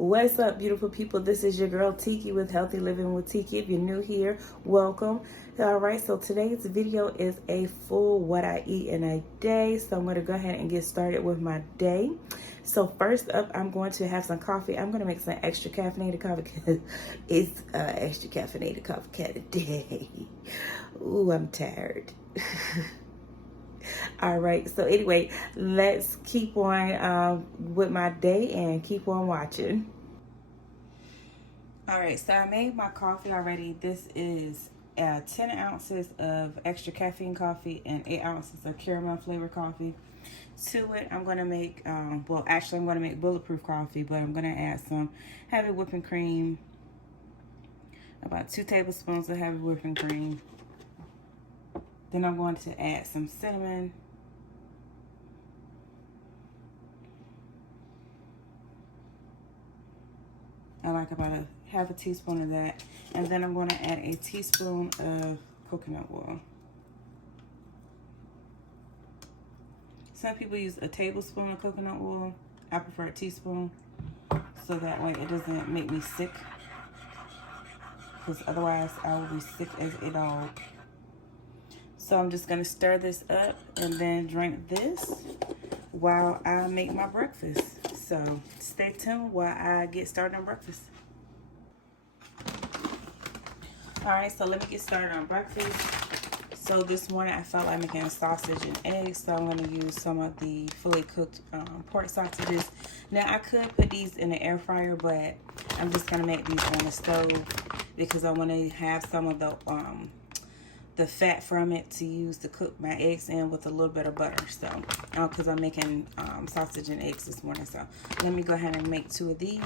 What's up, beautiful people? This is your girl Tiki with Healthy Living with Tiki. If you're new here, welcome. All right, so today's video is a full what I eat in a day. So I'm going to go ahead and get started with my day. So first up, I'm going to have some coffee. I'm going to make some extra caffeinated coffee because it's extra caffeinated coffee kind of day. Ooh, I'm tired. All right, so anyway, let's keep on with my day and keep on watching. All right, so I made my coffee already. This is 10 ounces of extra caffeine coffee and 8 ounces of caramel flavored coffee. To it, I'm going to make, I'm going to make bulletproof coffee, but I'm going to add some heavy whipping cream, about 2 tablespoons of heavy whipping cream. Then I'm going to add some cinnamon. I like about half a teaspoon of that. And then I'm going to add a teaspoon of coconut oil. Some people use a tablespoon of coconut oil. I prefer a teaspoon, so that way it doesn't make me sick. Because otherwise I will be sick as a dog. So I'm just going to stir this up and then drink this while I make my breakfast. So stay tuned while I get started on breakfast. All right, so let me get started on breakfast. So this morning I felt like making a sausage and eggs, so I'm going to use some of the fully cooked pork sausages. Now I could put these in the air fryer, but I'm just going to make these on the stove because I want to have some of the fat from it to use to cook my eggs in with a little bit of butter. So because I'm making sausage and eggs this morning, so let me go ahead and make 2 of these.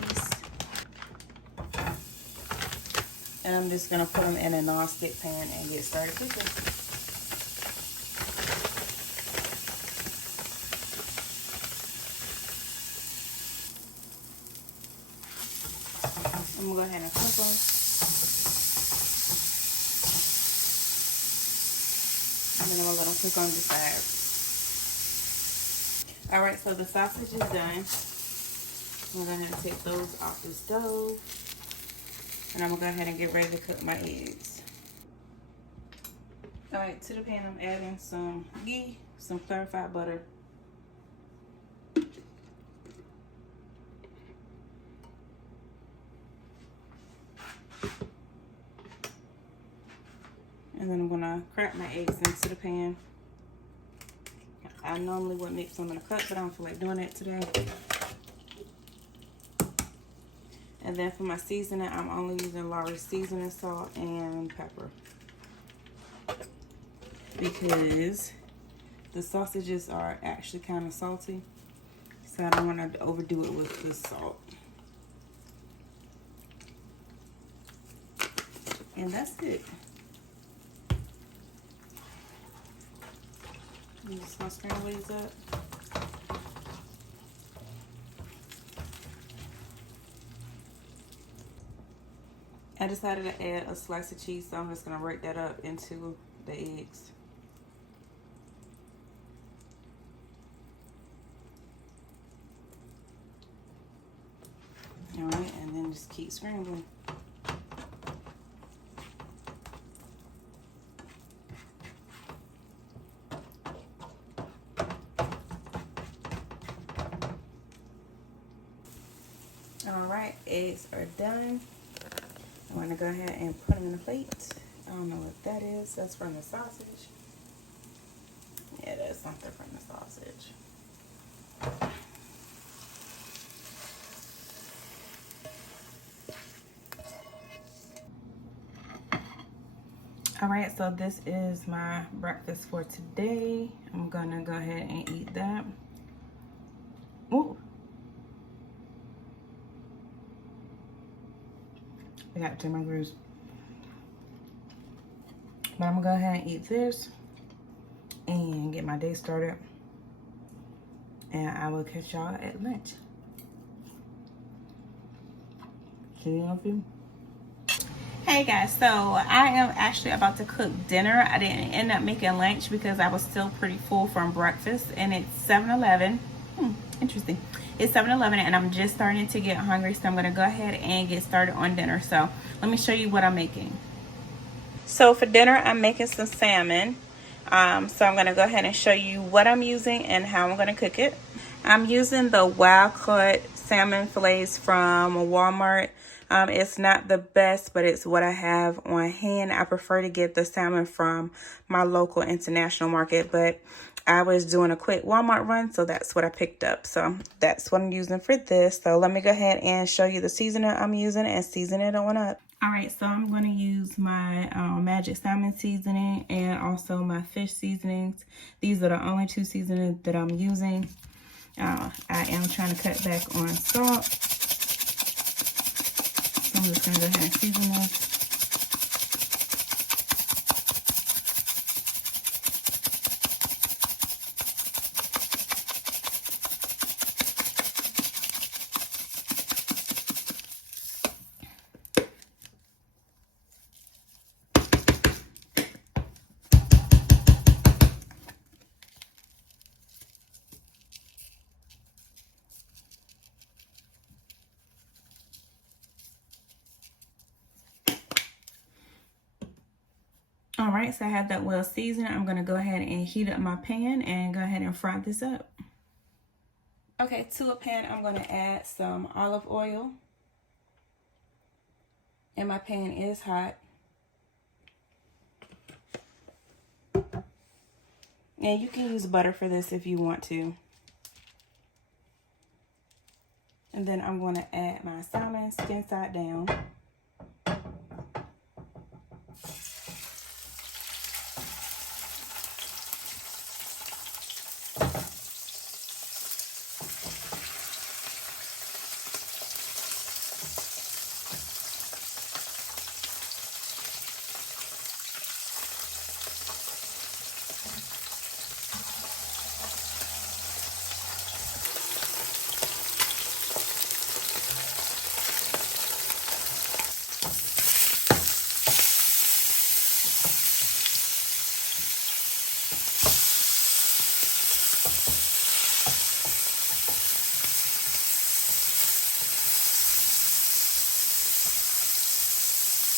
And I'm just gonna put them in a non-stick pan and get started cooking. I'm gonna go ahead and cook them. And then I'm gonna let them cook on the side. All right, so the sausage is done. I'm gonna go ahead and take those off the stove. And I'm gonna go ahead and get ready to cook my eggs. All right, to the pan I'm adding some ghee, some clarified butter. And then I'm gonna crack my eggs into the pan. I normally would mix them in a cup, but I don't feel like doing it today. And then for my seasoning, I'm only using Lawry's seasoning salt and pepper. Because the sausages are actually kind of salty. So I don't want to overdo it with the salt. And that's it. I'm just gonna scramble these up. I decided to add a slice of cheese, so I'm just going to break that up into the eggs. All right, and then just keep scrambling. All right, eggs are done. I'm going to go ahead and put them in a plate. I don't know what that is. That's from the sausage. Yeah, that's something from the sausage. All right, so this is my breakfast for today. I'm going to go ahead and eat that. Ooh. I got to my grooves. But I'm gonna go ahead and eat this and get my day started. And I will catch y'all at lunch. See you in a few. Hey guys, so I am actually about to cook dinner. I didn't end up making lunch because I was still pretty full from breakfast, and it's 7-Eleven. Interesting. It's 7-Eleven and I'm just starting to get hungry, so I'm gonna go ahead and get started on dinner. So let me show you what I'm making. So for dinner, I'm making some salmon. So I'm gonna go ahead and show you what I'm using and how I'm gonna cook it. I'm using the wild caught salmon fillets from Walmart. It's not the best, but it's what I have on hand. I prefer to get the salmon from my local international market, but I was doing a quick Walmart run, so that's what I picked up. So that's what I'm using for this. So let me go ahead and show you the seasoning I'm using and season it on up. All right, so I'm going to use my magic salmon seasoning and also my fish seasonings. These are the only two seasonings that I'm using. I am trying to cut back on salt. So I'm just going to go ahead and season this. All right, so I have that well seasoned. I'm going to go ahead and heat up my pan and go ahead and fry this up. Okay, to a pan, I'm going to add some olive oil. And my pan is hot. And you can use butter for this if you want to. And then I'm going to add my salmon skin side down.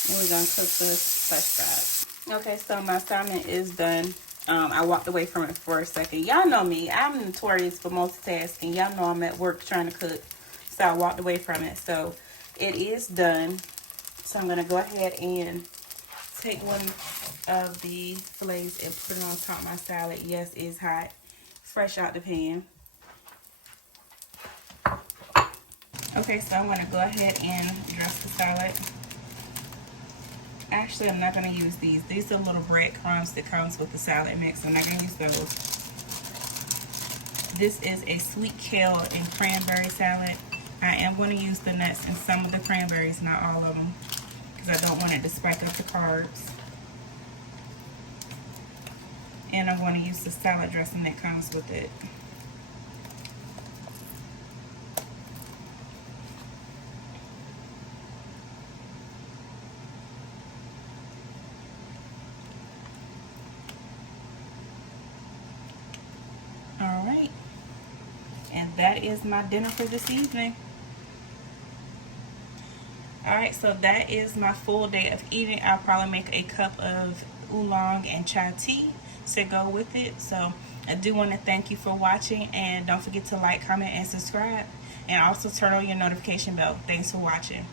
And we're gonna cook this fresh side. Okay, so my salmon is done. I walked away from it for a second. Y'all know me, I'm notorious for multitasking. Y'all know I'm at work trying to cook, so I walked away from it. So it is done. So I'm gonna go ahead and take one of the fillets and put it on top of my salad. Yes, it's hot, fresh out the pan. Okay, so I'm gonna go ahead and dress the salad. Actually, I'm not going to use these. These are little breadcrumbs that comes with the salad mix. I'm not going to use those. This is a sweet kale and cranberry salad. I am going to use the nuts in some of the cranberries, not all of them, because I don't want it to spike up the carbs. And I'm going to use the salad dressing that comes with it. Alright, and that is my dinner for this evening. Alright, so that is my full day of eating. I'll probably make a cup of oolong and chai tea to go with it. So I do want to thank you for watching, and don't forget to like, comment, and subscribe, and also turn on your notification bell. Thanks for watching.